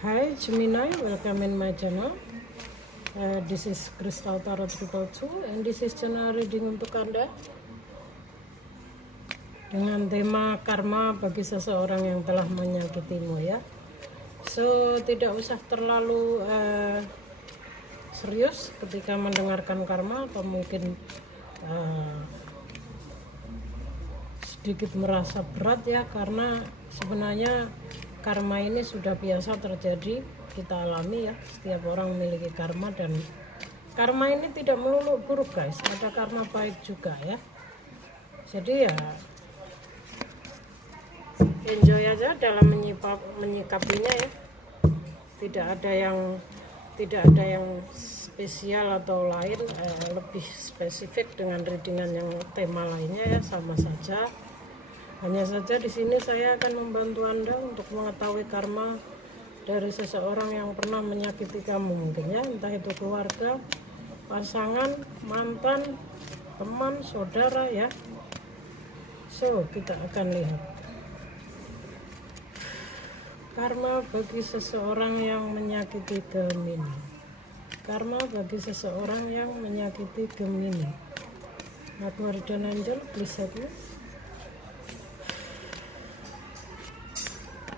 Hi Gemini, welcome in my channel. This is Crystal Tarot 222 and this is channel reading untuk Anda dengan tema karma bagi seseorang yang telah menyakitimu ya. So tidak usah terlalu serius ketika mendengarkan karma, atau mungkin sedikit merasa berat ya, karena sebenarnya karma ini sudah biasa terjadi, kita alami ya. Setiap orang memiliki karma, dan karma ini tidak melulu buruk guys, ada karma baik juga ya. Jadi ya enjoy aja dalam menyikapinya ya. Tidak ada yang spesial atau lain, lebih spesifik dengan readingan yang tema lainnya ya, sama saja. Hanya saja di sini saya akan membantu Anda untuk mengetahui karma dari seseorang yang pernah menyakiti kamu, mungkin ya, entah itu keluarga, pasangan, mantan, teman, saudara ya. So kita akan lihat karma bagi seseorang yang menyakiti Gemini. Karma bagi seseorang yang menyakiti Gemini. My guardian angel, please help me.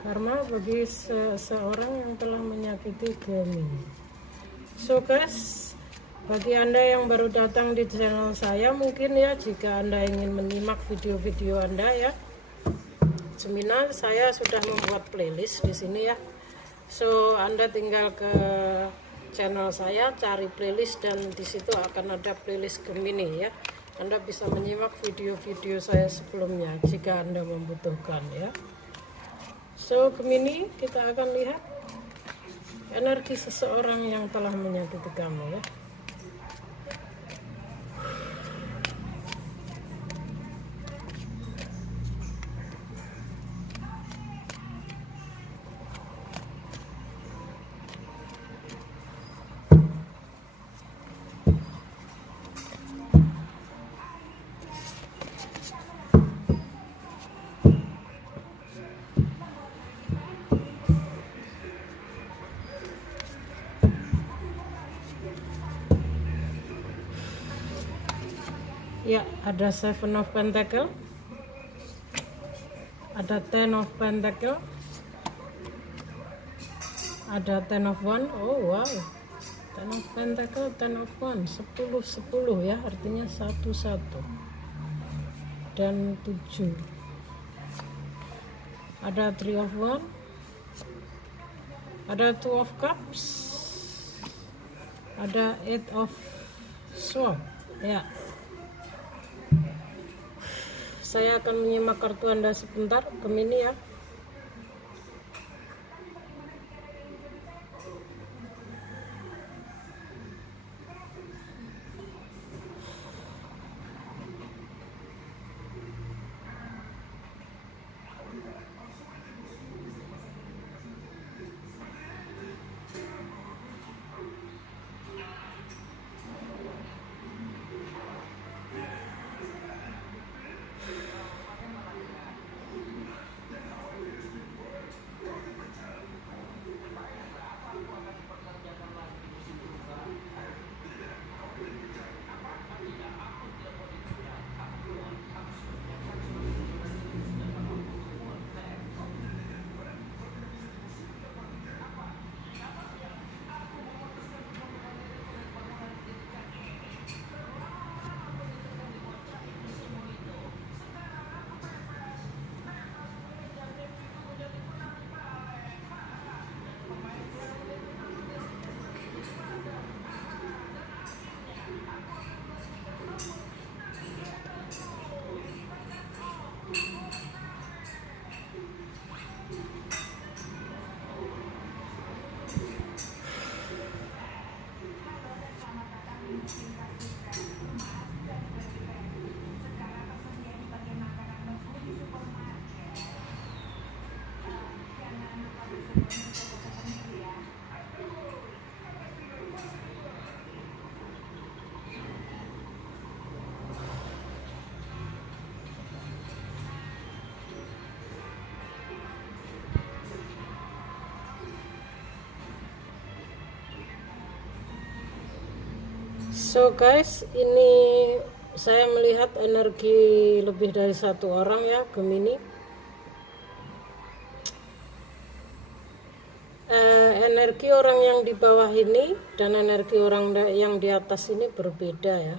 Karma bagi seseorang yang telah menyakiti Gemini. So guys, bagi Anda yang baru datang di channel saya, mungkin ya, jika Anda ingin menyimak video-video Anda ya, Gemini, saya sudah membuat playlist di sini ya. So Anda tinggal ke channel saya, cari playlist, dan di situ akan ada playlist Gemini ya. Anda bisa menyimak video-video saya sebelumnya jika Anda membutuhkan ya. So Gemini, kita akan lihat energi seseorang yang telah menyakiti kamu ya. Ya, ada 7 of Pentacle, ada 10 of Pentacle, ada 10 of Wand. Oh wow, 10 of Pentacle, 10 of Wand, 10 ya, artinya 1 dan 7. Ada 3 of Wand, ada 2 of Cups, ada 8 of Swords ya. Saya akan menyimak kartu Anda sebentar, Gemini ya. So guys, ini saya melihat energi lebih dari satu orang ya, Gemini. Energi orang yang di bawah ini dan energi orang yang di atas ini berbeda ya.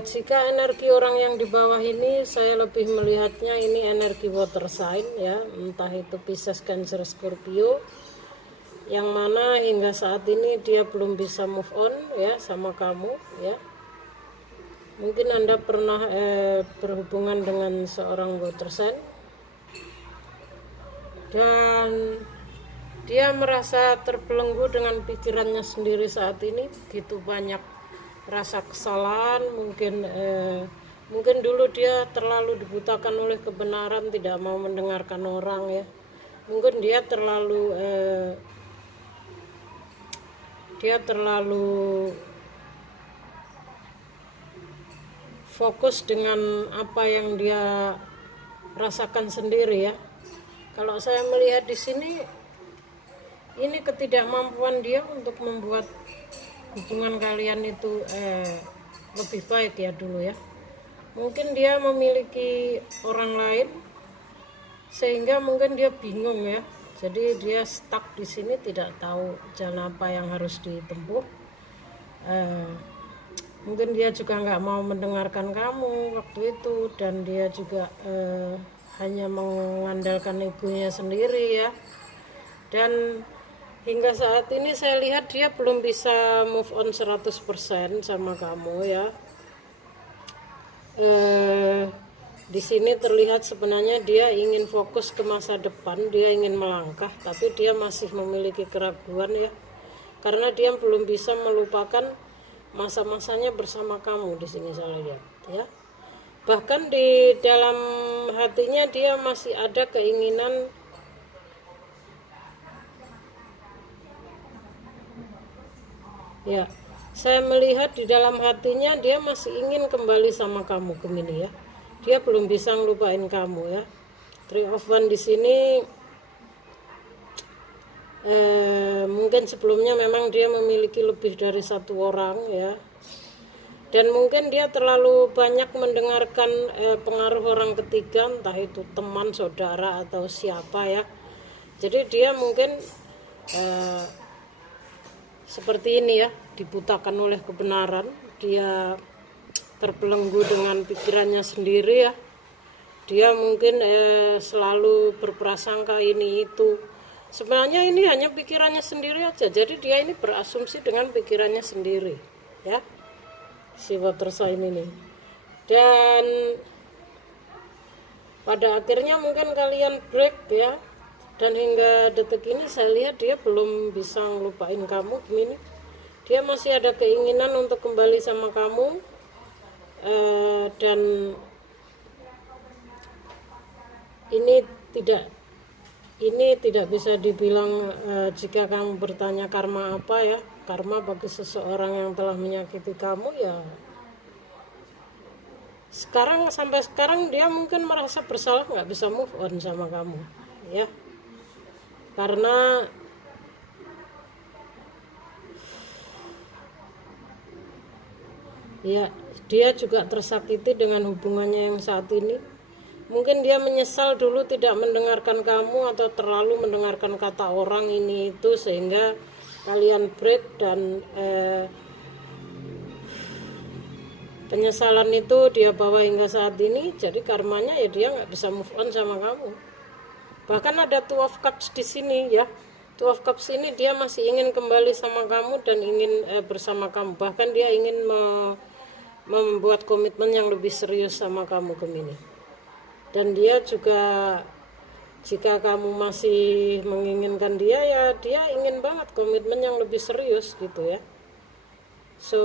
Jika energi orang yang di bawah ini, saya lebih melihatnya ini energi water sign ya, entah itu Pisces, Cancer, Scorpio, yang mana hingga saat ini dia belum bisa move on ya sama kamu ya. Mungkin Anda pernah berhubungan dengan seorang water sign dan dia merasa terbelenggu dengan pikirannya sendiri saat ini. Begitu banyak rasa kesalahan, mungkin dulu dia terlalu dibutakan oleh kebenaran, tidak mau mendengarkan orang ya. Mungkin dia terlalu fokus dengan apa yang dia rasakan sendiri ya. Kalau saya melihat di sini, ini ketidakmampuan dia untuk membuat hubungan kalian itu lebih baik ya dulu ya. Mungkin dia memiliki orang lain sehingga mungkin dia bingung ya. Jadi dia stuck di sini, tidak tahu jalan apa yang harus ditempuh. Mungkin dia juga nggak mau mendengarkan kamu waktu itu, dan dia juga hanya mengandalkan egonya sendiri ya. Dan hingga saat ini saya lihat dia belum bisa move on 100% sama kamu ya. Di sini terlihat sebenarnya dia ingin fokus ke masa depan, dia ingin melangkah, tapi dia masih memiliki keraguan ya. Karena dia belum bisa melupakan masa-masanya bersama kamu di sini saya lihat ya. Bahkan di dalam hatinya dia masih ada keinginan ya. Saya melihat di dalam hatinya dia masih ingin kembali sama kamu Gemini ya. Dia belum bisa ngelupain kamu ya. Three of Wands di sini mungkin sebelumnya memang dia memiliki lebih dari satu orang ya. Dan mungkin dia terlalu banyak mendengarkan pengaruh orang ketiga, entah itu teman, saudara, atau siapa ya. Jadi dia mungkin seperti ini ya, dibutakan oleh kebenaran. Dia terbelenggu dengan pikirannya sendiri ya. Dia mungkin selalu berprasangka ini itu. Sebenarnya ini hanya pikirannya sendiri aja. Jadi dia ini berasumsi dengan pikirannya sendiri ya, si water sign ini. Dan pada akhirnya mungkin kalian break ya. Dan hingga detik ini saya lihat dia belum bisa ngelupain kamu Gemini. Dia masih ada keinginan untuk kembali sama kamu. Dan ini tidak bisa dibilang jika kamu bertanya karma apa ya. Karma bagi seseorang yang telah menyakiti kamu ya, sampai sekarang dia mungkin merasa bersalah, nggak bisa move on sama kamu ya. Karena ya dia juga tersakiti dengan hubungannya yang saat ini. Mungkin dia menyesal dulu tidak mendengarkan kamu atau terlalu mendengarkan kata orang ini itu, sehingga kalian break. Dan penyesalan itu dia bawa hingga saat ini. Jadi karmanya ya dia nggak bisa move on sama kamu. Bahkan ada Two of Cups di sini ya. Two of Cups ini dia masih ingin kembali sama kamu dan ingin bersama kamu. Bahkan dia ingin membuat komitmen yang lebih serius sama kamu Gemini. Dan dia juga, jika kamu masih menginginkan dia ya, dia ingin banget komitmen yang lebih serius gitu ya. So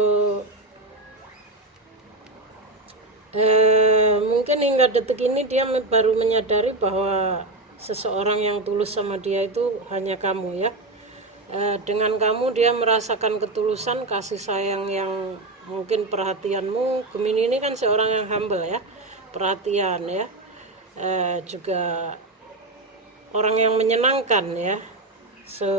mungkin hingga detik ini dia baru menyadari bahwa seseorang yang tulus sama dia itu hanya kamu ya. Dengan kamu dia merasakan ketulusan, kasih sayang yang mungkin perhatianmu. Gemini ini kan seorang yang humble ya, perhatian ya, juga orang yang menyenangkan ya. So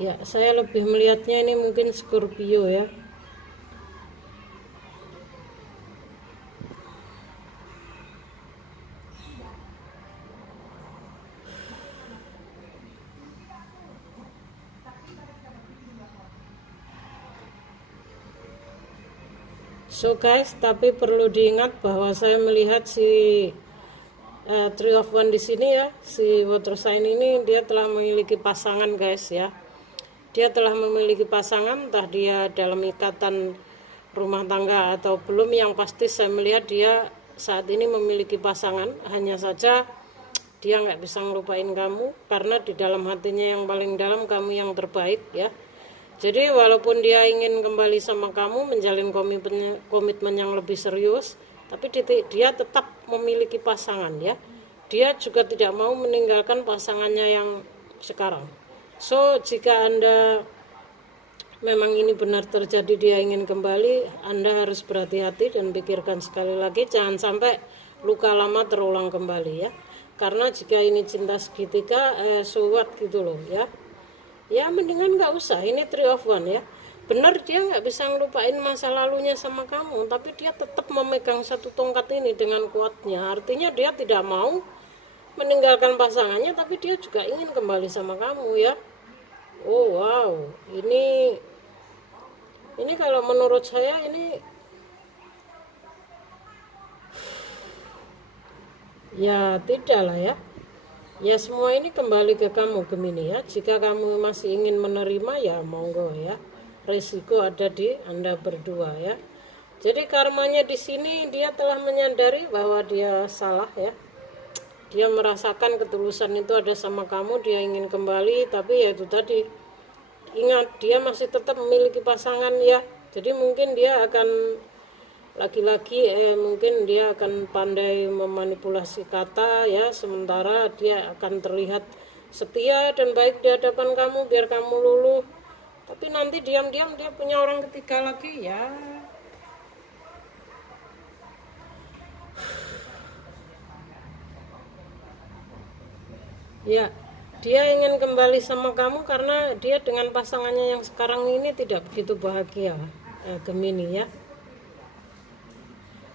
Ya, saya lebih melihatnya ini mungkin Scorpio ya. So guys, tapi perlu diingat bahwa saya melihat si Three of One di sini ya, si water sign ini dia telah memiliki pasangan guys ya. Dia telah memiliki pasangan, entah dia dalam ikatan rumah tangga atau belum. Yang pasti saya melihat dia saat ini memiliki pasangan. Hanya saja dia nggak bisa ngelupain kamu, karena di dalam hatinya yang paling dalam kamu yang terbaik ya. Jadi walaupun dia ingin kembali sama kamu, menjalin komitmen yang lebih serius, tapi dia tetap memiliki pasangan ya. Dia juga tidak mau meninggalkan pasangannya yang sekarang. So jika Anda memang ini benar terjadi, dia ingin kembali, Anda harus berhati-hati dan pikirkan sekali lagi, jangan sampai luka lama terulang kembali ya. Karena jika ini cinta segitiga, so what gitu loh ya. Ya mendingan nggak usah, ini Three of One ya. Benar dia nggak bisa ngelupain masa lalunya sama kamu, tapi dia tetap memegang satu tongkat ini dengan kuatnya. Artinya dia tidak mau meninggalkan pasangannya, tapi dia juga ingin kembali sama kamu ya. Oh wow, ini kalau menurut saya ini ya tidak lah ya. Ya semua ini kembali ke kamu Gemini ya. Jika kamu masih ingin menerima ya monggo ya. Risiko ada di Anda berdua ya. Jadi karmanya di sini dia telah menyadari bahwa dia salah ya. Dia merasakan ketulusan itu ada sama kamu, dia ingin kembali, tapi ya itu tadi. Ingat dia masih tetap memiliki pasangan ya. Jadi mungkin dia akan laki-laki mungkin dia akan pandai memanipulasi kata ya, sementara dia akan terlihat setia dan baik di hadapan kamu biar kamu luluh, tapi nanti diam-diam dia punya orang ketiga lagi ya. Ya, dia ingin kembali sama kamu karena dia dengan pasangannya yang sekarang ini tidak begitu bahagia Gemini ya.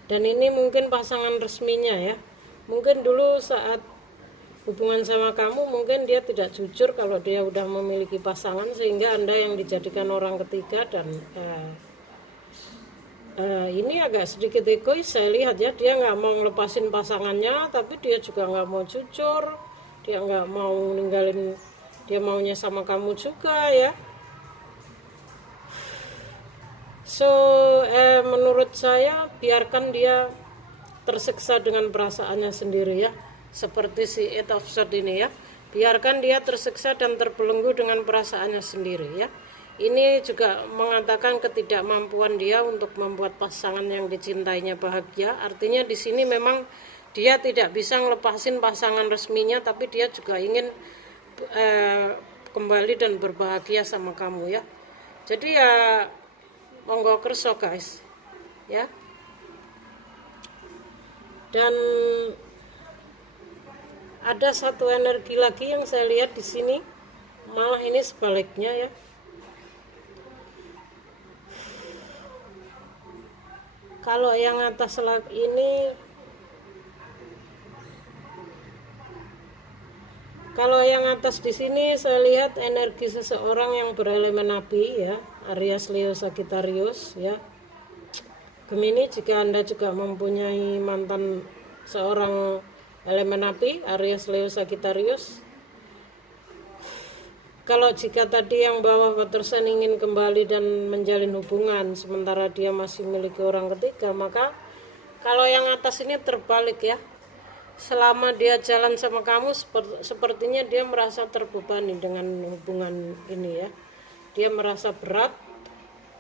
Dan ini mungkin pasangan resminya ya. Mungkin dulu saat hubungan sama kamu mungkin dia tidak jujur kalau dia udah memiliki pasangan, sehingga Anda yang dijadikan orang ketiga. Dan ini agak sedikit egois saya lihat ya. Dia nggak mau ngelepasin pasangannya, tapi dia juga nggak mau jujur. Dia nggak mau ninggalin, dia maunya sama kamu juga ya. So menurut saya biarkan dia tersiksa dengan perasaannya sendiri ya, seperti si Eight of Swords ini ya. Biarkan dia tersiksa dan terbelenggu dengan perasaannya sendiri ya. Ini juga mengatakan ketidakmampuan dia untuk membuat pasangan yang dicintainya bahagia. Artinya di sini memang dia tidak bisa ngelepasin pasangan resminya, tapi dia juga ingin kembali dan berbahagia sama kamu ya. Jadi ya monggo kerso guys ya. Dan ada satu energi lagi yang saya lihat di sini, malah ini sebaliknya ya. Kalau yang atas ini, kalau yang atas di sini saya lihat energi seseorang yang berelemen api ya, Aries, Leo, Sagittarius ya. Gemini, jika Anda juga mempunyai mantan seorang elemen api, Aries, Leo, Sagittarius. Kalau jika tadi yang bawah water sign ingin kembali dan menjalin hubungan sementara dia masih memiliki orang ketiga, maka kalau yang atas ini terbalik ya. Selama dia jalan sama kamu, sepertinya dia merasa terbebani dengan hubungan ini ya. Dia merasa berat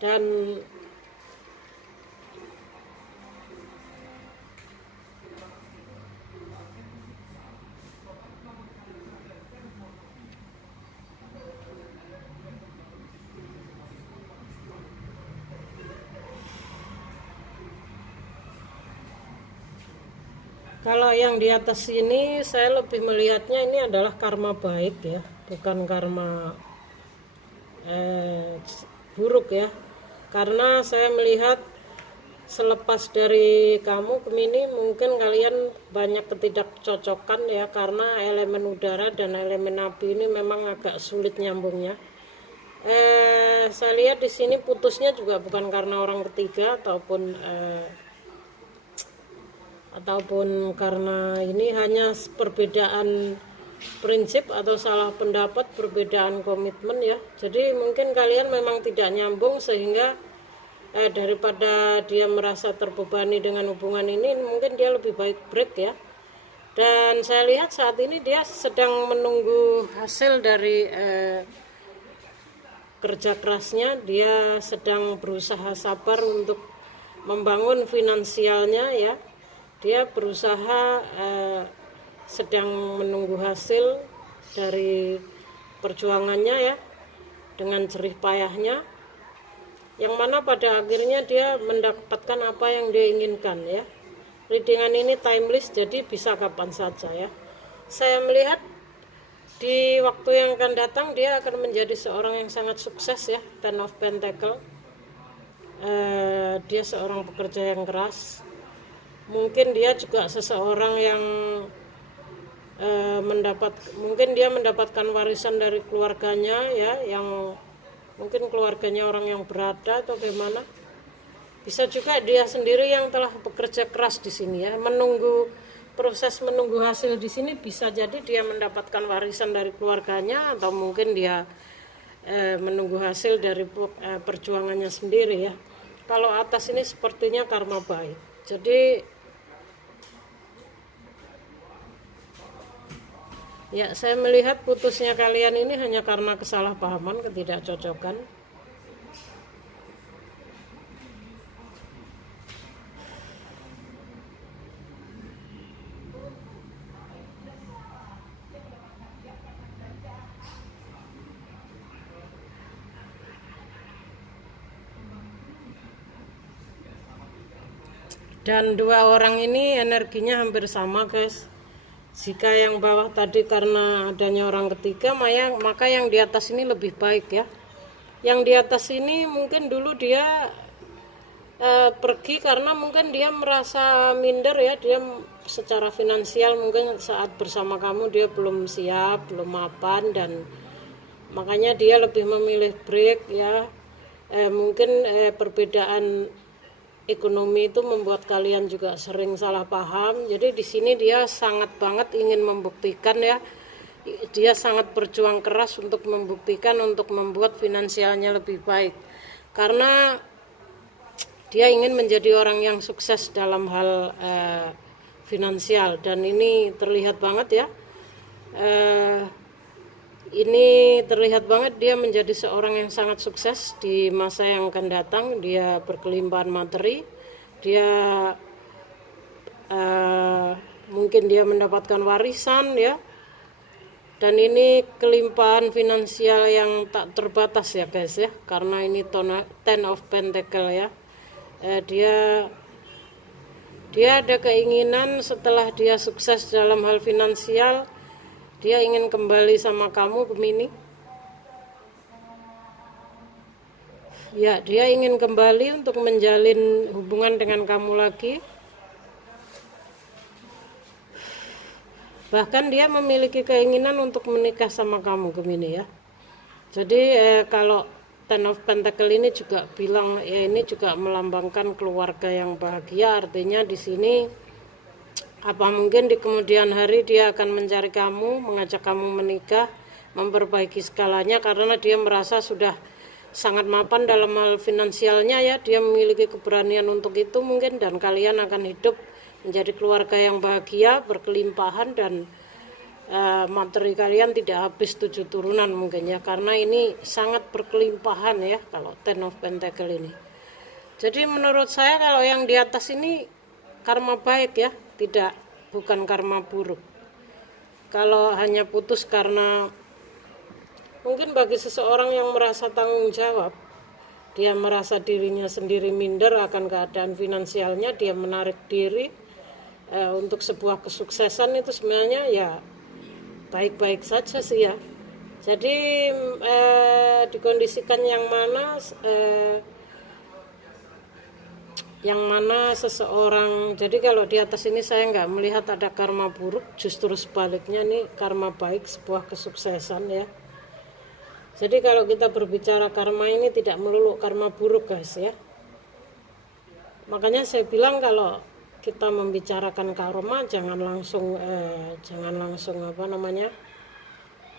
dan kalau yang di atas ini saya lebih melihatnya ini adalah karma baik ya, bukan karma buruk ya, karena saya melihat selepas dari kamu Gemini mungkin kalian banyak ketidakcocokan ya, karena elemen udara dan elemen api ini memang agak sulit nyambungnya. Saya lihat di sini putusnya juga bukan karena orang ketiga ataupun karena ini, hanya perbedaan prinsip atau salah pendapat, perbedaan komitmen ya. Jadi mungkin kalian memang tidak nyambung, sehingga daripada dia merasa terbebani dengan hubungan ini, mungkin dia lebih baik break ya. Dan saya lihat saat ini dia sedang menunggu hasil dari kerja kerasnya. Dia sedang berusaha sabar untuk membangun finansialnya ya. Dia berusaha sedang menunggu hasil dari perjuangannya ya, dengan jerih payahnya, yang mana pada akhirnya dia mendapatkan apa yang dia inginkan ya. Readingan ini timeless, jadi bisa kapan saja ya. Saya melihat di waktu yang akan datang dia akan menjadi seorang yang sangat sukses ya. Ten of Pentacle. Dia seorang pekerja yang keras. Mungkin dia juga seseorang yang mungkin dia mendapatkan warisan dari keluarganya ya, yang mungkin keluarganya orang yang berada atau bagaimana. Bisa juga dia sendiri yang telah bekerja keras di sini ya, proses menunggu hasil di sini. Bisa jadi dia mendapatkan warisan dari keluarganya, atau mungkin dia menunggu hasil dari perjuangannya sendiri ya. Kalau atas ini sepertinya karma baik. Jadi ya, saya melihat putusnya kalian ini hanya karena kesalahpahaman, ketidakcocokan. Dan dua orang ini energinya hampir sama guys. Jika yang bawah tadi karena adanya orang ketiga, maka yang di atas ini lebih baik ya. Yang di atas ini mungkin dulu dia pergi karena mungkin dia merasa minder ya. Dia secara finansial mungkin saat bersama kamu dia belum siap, belum mapan, dan makanya dia lebih memilih break ya. Mungkin perbedaan ekonomi itu membuat kalian juga sering salah paham. Jadi di sini dia sangat banget ingin membuktikan ya. Dia sangat berjuang keras untuk membuktikan, untuk membuat finansialnya lebih baik. Karena dia ingin menjadi orang yang sukses dalam hal finansial, dan ini terlihat banget ya. Ini terlihat banget dia menjadi seorang yang sangat sukses di masa yang akan datang. Dia berkelimpahan materi, dia mungkin dia mendapatkan warisan ya, dan ini kelimpahan finansial yang tak terbatas ya guys ya, karena ini Ten of Pentacle ya. Dia ada keinginan setelah dia sukses dalam hal finansial, dia ingin kembali sama kamu Gemini. Ya, dia ingin kembali untuk menjalin hubungan dengan kamu lagi. Bahkan dia memiliki keinginan untuk menikah sama kamu Gemini ya. Jadi kalau Ten of Pentacle ini juga bilang ya, ini juga melambangkan keluarga yang bahagia. Artinya di sini apa mungkin di kemudian hari dia akan mencari kamu, mengajak kamu menikah, memperbaiki skalanya, karena dia merasa sudah sangat mapan dalam hal finansialnya ya. Dia memiliki keberanian untuk itu mungkin, dan kalian akan hidup menjadi keluarga yang bahagia, berkelimpahan, dan materi kalian tidak habis 7 turunan mungkin ya, karena ini sangat berkelimpahan ya kalau Ten of Pentacle ini. Jadi menurut saya kalau yang di atas ini karma baik ya, bukan karma buruk. Kalau hanya putus karena mungkin bagi seseorang yang merasa tanggung jawab, dia merasa dirinya sendiri minder akan keadaan finansialnya, dia menarik diri untuk sebuah kesuksesan, itu sebenarnya ya baik-baik saja sih ya. Jadi dikondisikan yang mana seseorang. Jadi kalau di atas ini saya nggak melihat ada karma buruk, justru sebaliknya nih karma baik, sebuah kesuksesan ya. Jadi kalau kita berbicara karma ini tidak melulu karma buruk guys ya. Makanya saya bilang kalau kita membicarakan karma jangan langsung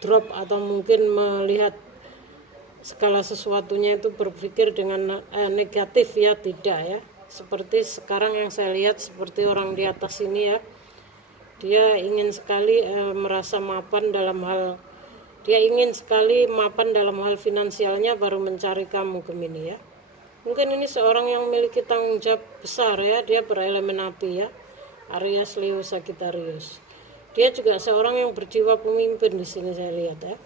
drop atau mungkin melihat segala sesuatunya itu berpikir dengan negatif ya, tidak ya. Seperti sekarang yang saya lihat seperti orang di atas ini ya, dia ingin sekali merasa mapan dalam hal, dia ingin sekali mapan dalam hal finansialnya baru mencari kamu Gemini ya. Mungkin ini seorang yang memiliki tanggung jawab besar ya, dia berelemen api ya, Aries, Leo, Sagittarius. Dia juga seorang yang berjiwa pemimpin di sini saya lihat ya.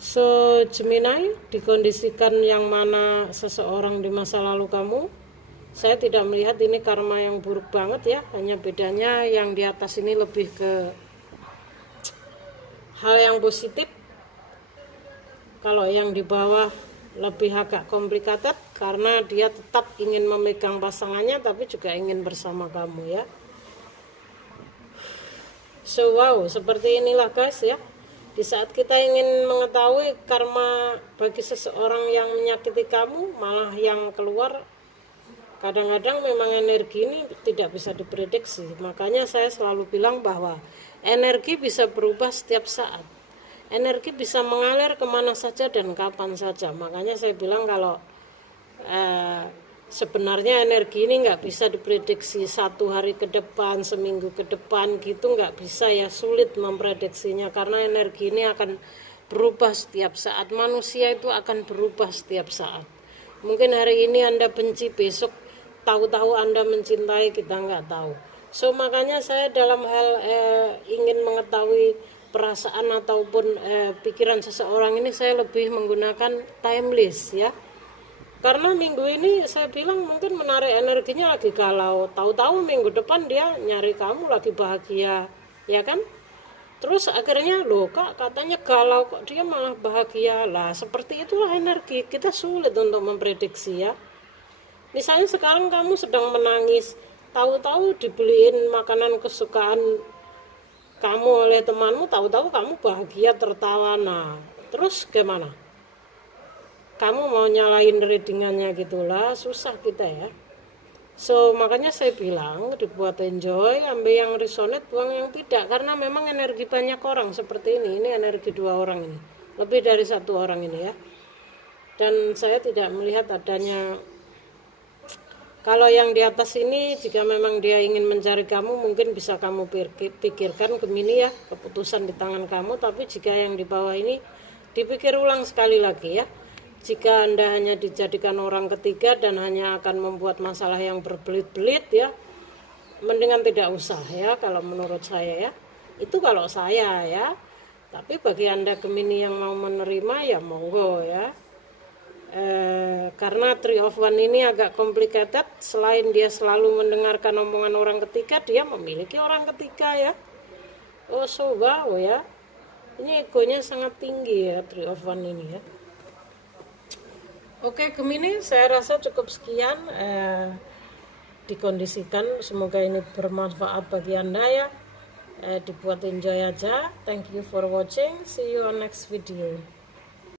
So Gemini, dikondisikan yang mana seseorang di masa lalu kamu. Saya tidak melihat ini karma yang buruk banget ya, hanya bedanya yang di atas ini lebih ke hal yang positif. Kalau yang di bawah lebih agak complicated karena dia tetap ingin memegang pasangannya tapi juga ingin bersama kamu ya. So wow, seperti inilah guys ya. Di saat kita ingin mengetahui karma bagi seseorang yang menyakiti kamu, malah yang keluar kadang-kadang memang energi ini tidak bisa diprediksi. Makanya saya selalu bilang bahwa energi bisa berubah setiap saat. Energi bisa mengalir kemana saja dan kapan saja. Makanya saya bilang kalau sebenarnya energi ini nggak bisa diprediksi 1 hari ke depan, seminggu ke depan gitu, nggak bisa ya, sulit memprediksinya karena energi ini akan berubah setiap saat. Manusia itu akan berubah setiap saat. Mungkin hari ini Anda benci, besok tahu-tahu Anda mencintai, kita nggak tahu. So makanya saya dalam hal ingin mengetahui perasaan ataupun pikiran seseorang ini saya lebih menggunakan timeless ya. Karena minggu ini saya bilang mungkin menarik energinya lagi galau, tahu-tahu minggu depan dia nyari kamu lagi bahagia, ya kan? Terus akhirnya loh kak katanya galau kok dia malah bahagia. Lah seperti itulah energi, kita sulit untuk memprediksi ya. Misalnya sekarang kamu sedang menangis, tahu-tahu dibeliin makanan kesukaan kamu oleh temanmu, tahu-tahu kamu bahagia tertawa. Nah terus gimana? Kamu mau nyalain readingannya gitulah, susah kita ya. So makanya saya bilang dibuat enjoy, ambil yang resonate, buang yang tidak. Karena memang energi banyak orang seperti ini energi 2 orang ini, lebih dari 1 orang ini ya. Dan saya tidak melihat adanya, kalau yang di atas ini jika memang dia ingin mencari kamu, mungkin bisa kamu pikirkan Gemini ya, keputusan di tangan kamu. Tapi jika yang di bawah ini dipikir ulang sekali lagi ya. Jika Anda hanya dijadikan orang ketiga dan hanya akan membuat masalah yang berbelit-belit ya, mendingan tidak usah ya kalau menurut saya ya. Itu kalau saya ya. Tapi bagi Anda Gemini yang mau menerima ya monggo ya. Karena Three of Wands ini agak complicated. Selain dia selalu mendengarkan omongan orang ketiga, dia memiliki orang ketiga ya. Oh so wow ya. Ini egonya sangat tinggi ya Three of Wands ini ya. Oke Gemini, saya rasa cukup sekian dikondisikan. Semoga ini bermanfaat bagi Anda ya. Dibuat enjoy aja. Thank you for watching. See you on next video.